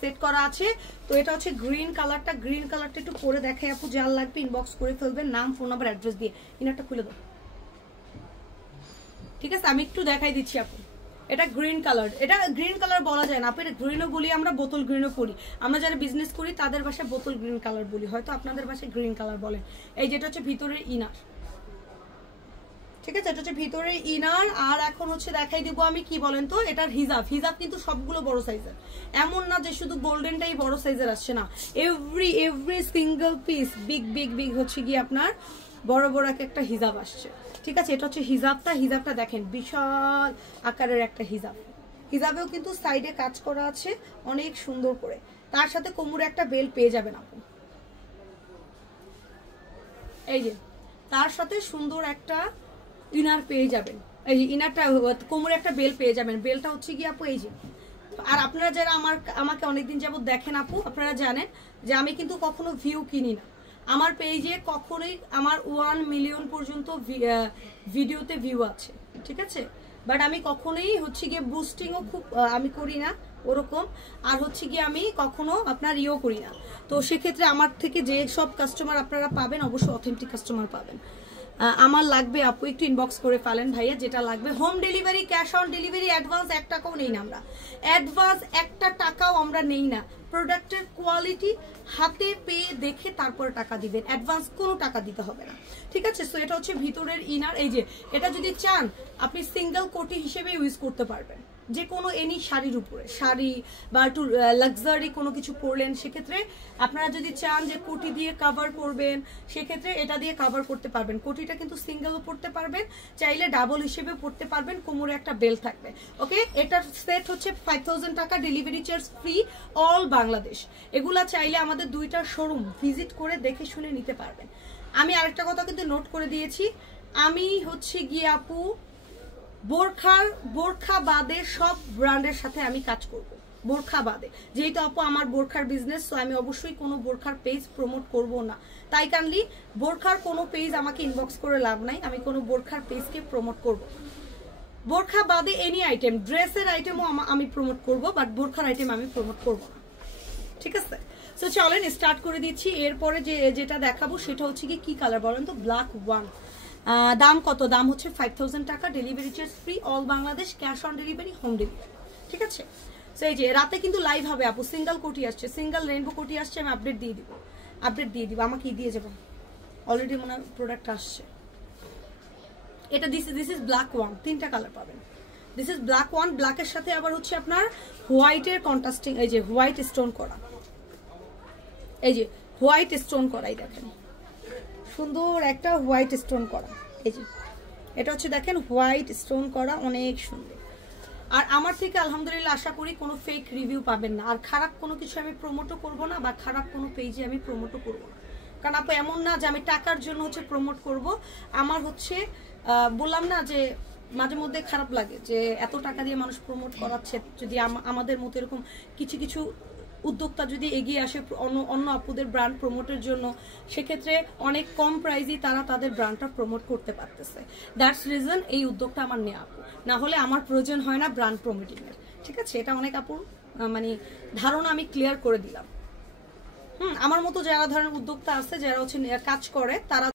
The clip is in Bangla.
সেট করা আছে। তো এটা হচ্ছে গ্রিন কালারটা, গ্রিন কালারটা একটু পরে দেখাই আপু, যার লাগবে ইনবক্স করে ফেলবেন নাম ফোন নাম্বার অ্যাড্রেস দিয়ে। ইনারটা খুলে দাও, ঠিক আছে? আমি একটু দেখাই দিচ্ছি আপু। এটা গ্রিন কালার, এটা গ্রিন কালার বলা যায় না আপু, এটা গ্রিনও বলি আমরা, বোতল গ্রিনও করি আমরা, যারা বিজনেস করি তাদের বাসায় বোতল গ্রিন কালার বলি, হয়তো আপনাদের বাসায় গ্রিন কালার বলেন। এই যেটা হচ্ছে ভিতরের ইনার, ঠিক আছে? এটা হচ্ছে ভিতরের ইনার। আর এখন হচ্ছে দেখাই দিব আমি কি বলেন তো, এটার হিজাব। হিজাব কিন্তু সবগুলো বড় সাইজের, এমন না যে শুধু গোল্ডেনটাই বড় সাইজের আসছে না, every single piece big big big হচ্ছে গিয়ে আপনার বড় বড় একটা হিজাব আসছে, ঠিক আছে? এটা হচ্ছে হিজাবটা। হিজাবটা দেখেন বিশাল আকারের একটা হিজাব। হিজাবেও কিন্তু সাইডে কাজ করা আছে অনেক সুন্দর করে, তার সাথে কোমরে একটা বেল পেয়ে যাবেন আপু, এই যে তার সাথে সুন্দর একটা ইনার পেয়ে যাবেন। এই যে ইনারটা, কোমরে একটা বেল পেয়ে যাবেন। বেলটা হচ্ছে কি আপু এই যে। আর আপনারা যারা আমাকে অনেকদিন যাবত দেখেন আপু, আপনারা জানেন যে আমি কিন্তু কখনো ভিউ কিনি না আমার পেজে, কখনোই আমার 1 মিলিয়ন পর্যন্ত ভিডিওতে ভিউ আছে, ঠিক আছে? বাট আমি কখনোই হচ্ছে গিয়ে বুস্টিংও খুব আমি করি না ওরকম, আর হচ্ছে গিয়ে আমি কখনো আপনার ইয়েও করি না। তো সেক্ষেত্রে আমার থেকে যে সব কাস্টমার আপনারা পাবেন অবশ্যই অথেন্টিক কাস্টমার পাবেন। আমার লাগবে আপু একটু ইনবক্স করে ফেলেন ভাইয়া যেটা লাগবে। Home delivery, cash on delivery, advance 1 টাকাও নেই না আমরা, অ্যাডভান্স 1টা টাকাও আমরা নেই না। প্রোডাক্টের কোয়ালিটি হাতে পেয়ে দেখে তারপর টাকা দিবেন, অ্যাডভান্স কোনো টাকা দিতে হবে না, ঠিক আছে? সো এটা হচ্ছে ভিতরের ইনার। এই যে এটা যদি চান আপনি সিঙ্গেল কোটি হিসেবে ইউজ করতে পারবেন, যে কোনো এনি শাড়ির উপরে, শাড়ি বা একটু লাক্সারি কোনো কিছু পরলেন, সেক্ষেত্রে আপনারা যদি চান যে কোটি দিয়ে কাভার করবেন সেক্ষেত্রে এটা দিয়ে কাভার করতে পারবেন। কোটিটা কিন্তু সিঙ্গেলও পরতে পারবেন, চাইলে ডাবল হিসেবে পরতে পারবেন, কোমরে একটা বেল থাকবে। ওকে, এটার সেট হচ্ছে 5000 টাকা, delivery charge free all Bangladesh. এগুলা চাইলে আমাদের 2টা শোরুম ভিজিট করে দেখে শুনে নিতে পারবেন। আমি আরেকটা কথা কিন্তু নোট করে দিয়েছি, আমি হচ্ছে গিয়ে আপু বোরখা বাদে সব ব্র্যান্ডের সাথে আমি কাজ করব, বোরখা বাদে। যেহেতু আপু আমার বোরখার বিজনেস, তো আমি অবশ্যই কোনো বোরখার পেজ প্রমোট করব না। তাই কাইন্ডলি বোরখার কোনো পেজ আমাকে ইনবক্স করে লাভ নাই, আমি কোনো বোরখার পেজকে প্রমোট করব। বোরখা বাদে এনি আইটেম, ড্রেসের আইটেমও আমি প্রমোট করব, বাট বোরখার আইটেম আমি প্রমোট করব না, ঠিক আছে? সো চলেন স্টার্ট করে দিচ্ছি। এরপরে যেটা দেখাবো সেটা হচ্ছে কি কালার বলেন তো? Black one. দাম কত? দাম হচ্ছে 5000 টাকা, delivery charge free all Bangladesh, cash on delivery, home delivery, ঠিক আছে? সো এই যে রাতে কিন্তু লাইভ হবে আপু, সিঙ্গেল কোটি আসছে, সিঙ্গেল রেইনবো কোটি আসছে, আমি আপডেট দিয়ে দিব, আমাকে দিয়ে যাবো, অলরেডি মনে হয় প্রোডাক্ট আসছে। এটা দিস ইজ ব্ল্যাক ওয়ান, 3টা কালার পাবেন। দিস ইজ ব্ল্যাক ওয়ান, ব্ল্যাকের সাথে আবার হচ্ছে আপনার হোয়াইটের কন্ট্রাস্টিং, এই যে হোয়াইট স্টোন করা, এই যে হোয়াইট স্টোন করাই দেখেন, সুন্দর একটা হোয়াইট স্টোন করা। এই যে এটা হচ্ছে দেখেন হোয়াইট স্টোন করা, অনেক সুন্দর। আর আমার থেকে আলহামদুলিল্লাহ আশা করি কোনো ফেক রিভিউ পাবেন না, আর খারাপ কোনো কিছু আমি প্রমোটও করব না, বা খারাপ কোনো পেজে আমি প্রমোটও করব না। কারণ আপু এমন না যে আমি টাকার জন্য হচ্ছে প্রমোট করব। আমার হচ্ছে বললাম না যে মাঝে মধ্যে খারাপ লাগে যে এত টাকা দিয়ে মানুষ প্রমোট করাচ্ছে, যদি আমাদের মতো এরকম কিছু কিছু উদ্যোক্তা যদি এগিয়ে আসে অন্য আপুদের ব্র্যান্ড প্রমোটের জন্য, সেক্ষেত্রে অনেক কম প্রাইজে তারা তাদের ব্র্যান্ডটা প্রমোট করতে পারতেছে। দ্যাটস রিজন এই উদ্যোগটা আমার নেওয়া আপু, না হলে আমার প্রয়োজন হয় না ব্র্যান্ড প্রমোটিংয়ের, ঠিক আছে? এটা অনেক আপুর মানে ধারণা আমি ক্লিয়ার করে দিলাম। আমার মতো যারা ধরেন উদ্যোক্তা আছে, যারা হচ্ছে কাজ করে, তারা